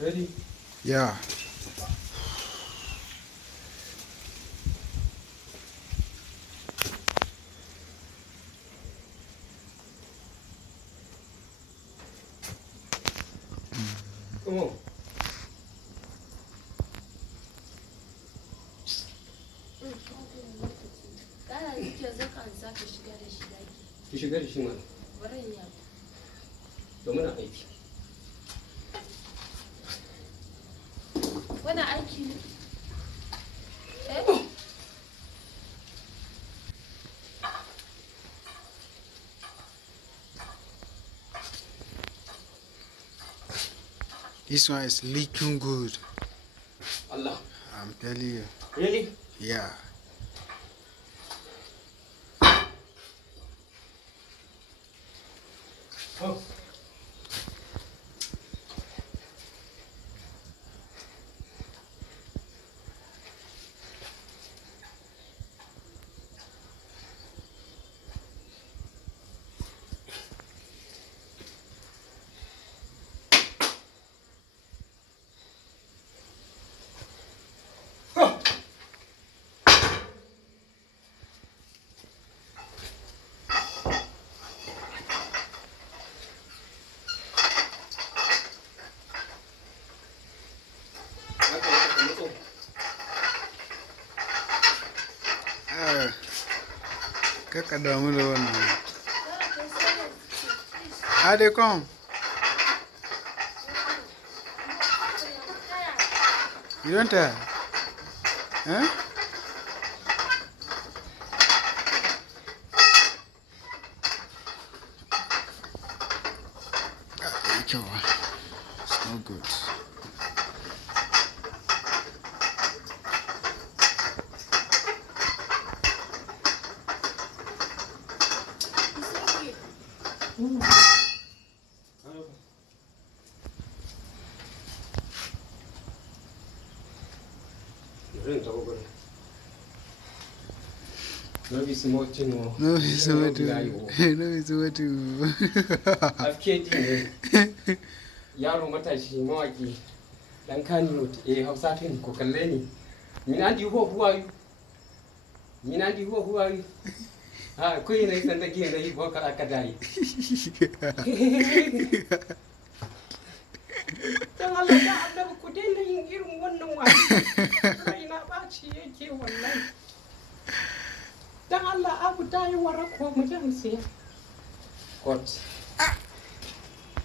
Ready? Yeah. Come on. Ki shiga da shi mana. To muna aiki. Wani aiki ne? This one is leaking good. Allah. I'm telling you. Really? Yeah. Oh. Kaka damu da wannan. How they come? You don't tell? Huh? It's not good. No be small thing o. No, it's what to. No, it's what to. FKD ne. Yaro matashi mawaki. Dan kannywood. Hausa tin ko kalle ni. Minandi who are you? Minandi who are you? Ah, ko ina isan da ke yi ko ka aka dai. Dan Allah da Allah ku daina yin irin wannan wasa. Raina baci yake wallahi. Dan Allah abu dai wara ko mu jan siya. Kot.